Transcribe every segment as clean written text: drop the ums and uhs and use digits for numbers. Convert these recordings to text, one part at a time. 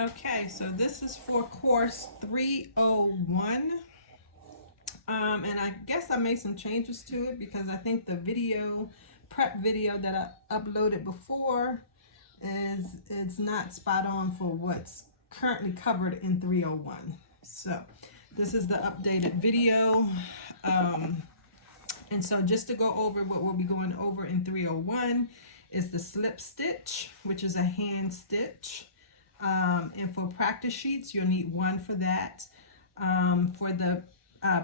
Okay, so this is for course 301. And I guess I made some changes to it because I think the prep video that I uploaded before is not spot on for what's currently covered in 301. So this is the updated video. And so just to go over what we'll be going over in 301 is the slip stitch, which is a hand stitch. And for practice sheets, you'll need one for that. For the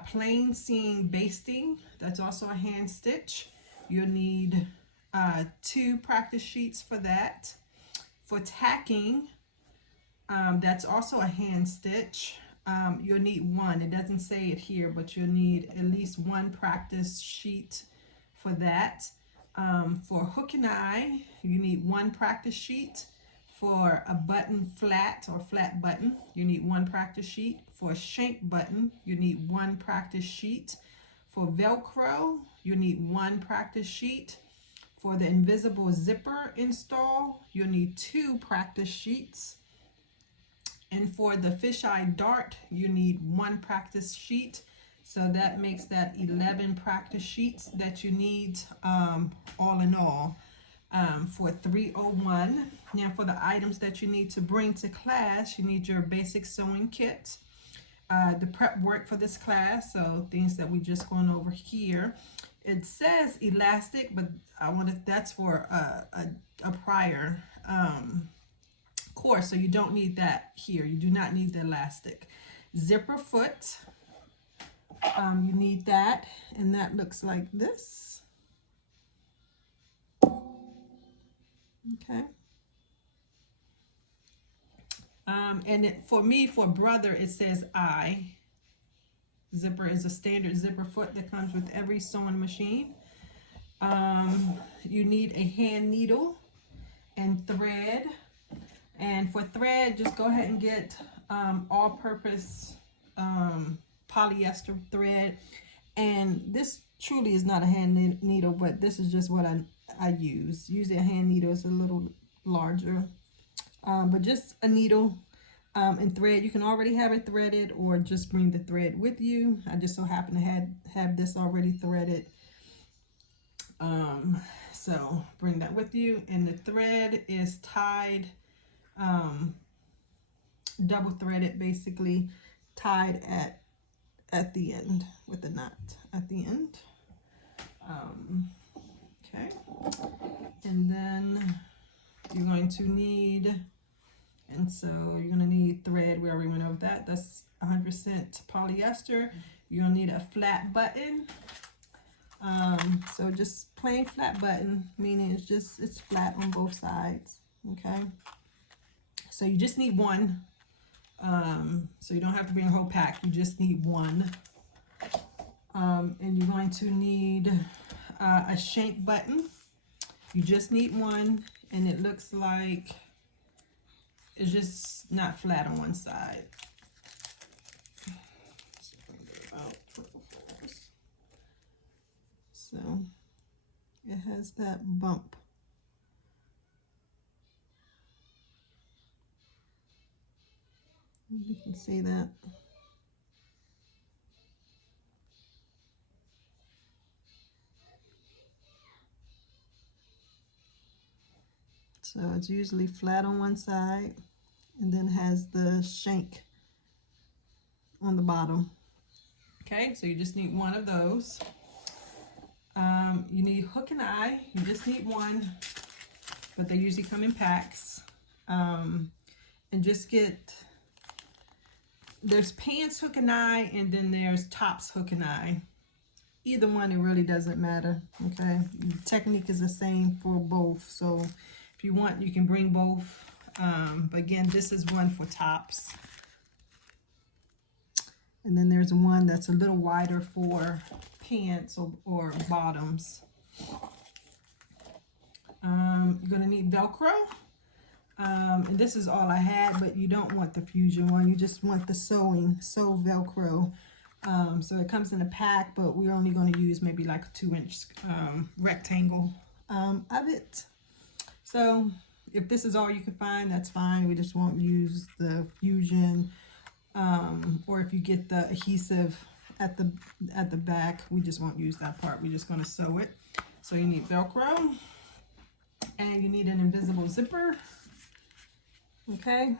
plain seam basting, that's also a hand stitch. You'll need 2 practice sheets for that. For tacking, that's also a hand stitch. You'll need one. It doesn't say it here, but you'll need at least 1 practice sheet for that. For hook and eye, you need 1 practice sheet. For a button flat or flat button, you need 1 practice sheet. For a shank button, you need 1 practice sheet. For Velcro, you need 1 practice sheet. For the invisible zipper install, you'll need 2 practice sheets. And for the fisheye dart, you need 1 practice sheet. So that makes that 11 practice sheets that you need all in all. For 301. Now for the items that you need to bring to class, you need your basic sewing kit, the prep work for this class, so things that we just gone over here. It says elastic, but that's for a prior course, so you don't need that here. You do not need the elastic. Zipper foot, you need that, and that looks like this. Okay. And for me, for brother, it says I. Zipper is a standard zipper foot that comes with every sewing machine. You need a hand needle and thread. And for thread, just go ahead and get all-purpose polyester thread. And this truly is not a hand needle, but this is just what I use. Usually a hand needle is a little larger, but just a needle and thread. You can already have it threaded or just bring the thread with you. I just so happen to have this already threaded. So bring that with you. And the thread is tied, double threaded, basically tied at the end with a knot at the end. Okay, and then you're going to need, and so you're going to need thread. We already went over that. That's 100% polyester. You're going to need a flat button. So just plain flat button, meaning it's flat on both sides. Okay, so you just need one. So you don't have to bring a whole pack. You just need one. And you're going to need a shank button. You just need one, and it looks like it's just not flat on one side. Let's bring it out for us. So it has that bump. You can see that. So it's usually flat on one side and then has the shank on the bottom. Okay, so you just need one of those. You need hook and eye. You just need one, but they usually come in packs. And just there's pants hook and eye, and then there's tops hook and eye. Either one, it really doesn't matter. Okay, the technique is the same for both, so if you want, you can bring both. But again, this is one for tops. And then there's one that's a little wider for pants or bottoms. You're going to need Velcro. And this is all I had, but you don't want the fusion one. You just want the sew Velcro. So it comes in a pack, but we're only going to use maybe like a 2-inch rectangle of it. So If this is all you can find, that's fine. We just won't use the fusion, or if you get the adhesive at the back, we just won't use that part. We're just going to sew it. So you need Velcro, and you need an invisible zipper. Okay.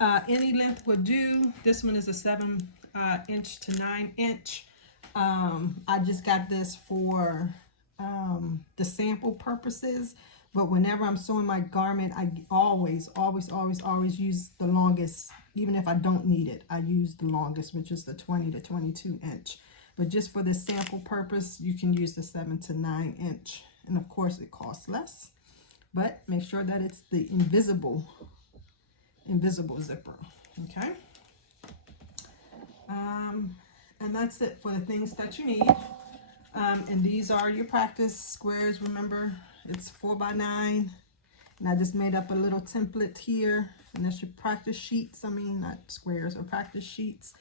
Any length will do. This one is a 7" to 9". I just got this for the sample purposes, but whenever I'm sewing my garment, I always use the longest. Even if I don't need it, I use the longest, which is the 20 to 22". But just for this sample purpose, you can use the 7" to 9". And of course it costs less, but make sure that it's the invisible zipper. Okay. And that's it for the things that you need. And these are your practice squares. Remember, it's 4x9. And I just made up a little template here. And that's your practice sheets. I mean, not squares, or practice sheets.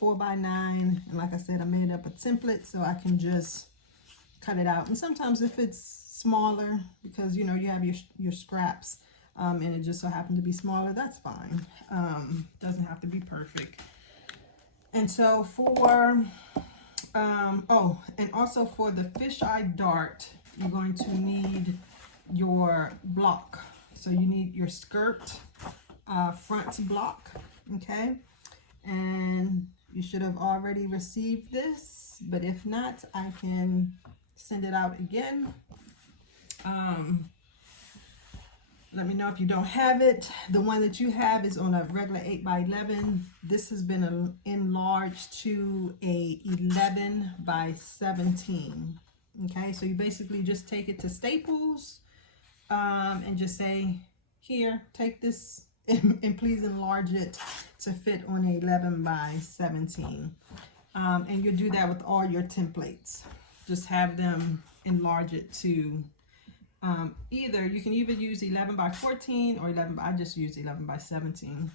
4x9. And like I said, I made up a template so I can just cut it out. And sometimes if it's smaller, because you know you have your scraps, and it just so happened to be smaller, that's fine. Doesn't have to be perfect. And so for oh, and also for the fisheye dart, you're going to need your block. So you need your skirt front block. Okay, and you should have already received this, but if not, I can send it out again. Let me know if you don't have it. The one that you have is on a regular 8x11. This has been enlarged to a 11x17. Okay, so you basically just take it to Staples and just say, here, take this and please enlarge it to fit on a 11x17. And you do that with all your templates. Just have them enlarge it to either, you can either use 11x14 or I just use 11x17.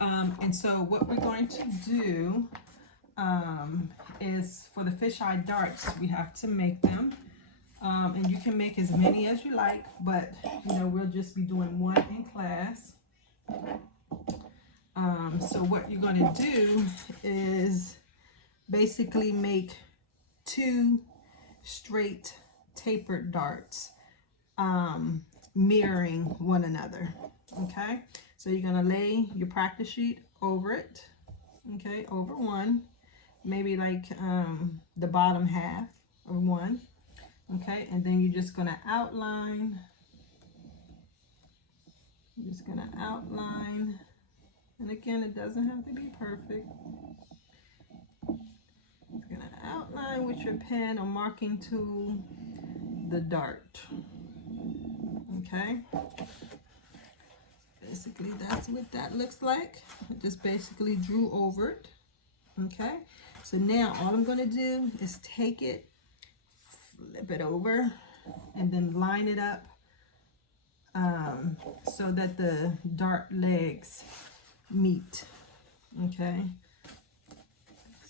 And so what we're going to do is for the fisheye darts, we have to make them. And you can make as many as you like, but you know, we'll just be doing one in class. So what you're going to do is basically make 2 straight tapered darts, mirroring one another. Okay, so you're gonna lay your practice sheet over it, okay, over one, maybe like the bottom half of one. Okay, and then you're just gonna outline. And again, it doesn't have to be perfect. You're gonna outline with your pen or marking tool the dart. Okay, basically that's what that looks like. I just basically drew over it. Okay, so now all I'm going to do is take it, flip it over, and then line it up so that the dart legs meet. Okay,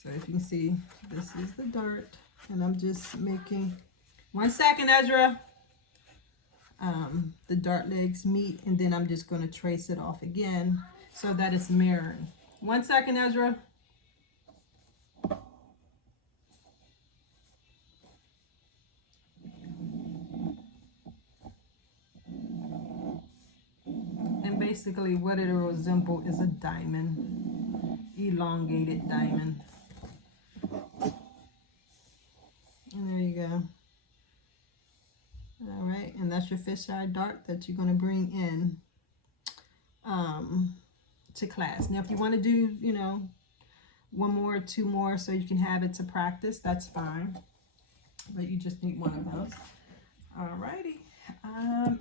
so if you can see, this is the dart, and I'm just making, 1 second, Ezra. The dart legs meet, and then I'm just going to trace it off again so that it's mirroring. 1 second, Ezra. And basically what it will resemble is a diamond, elongated diamond. And there you go. All right, and that's your fisheye dart that you're going to bring in to class. Now, if you want to do, you know, 1 more, 2 more, so you can have it to practice, that's fine. But you just need 1 of those. All righty.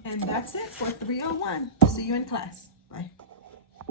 And that's it for 301. See you in class. Bye.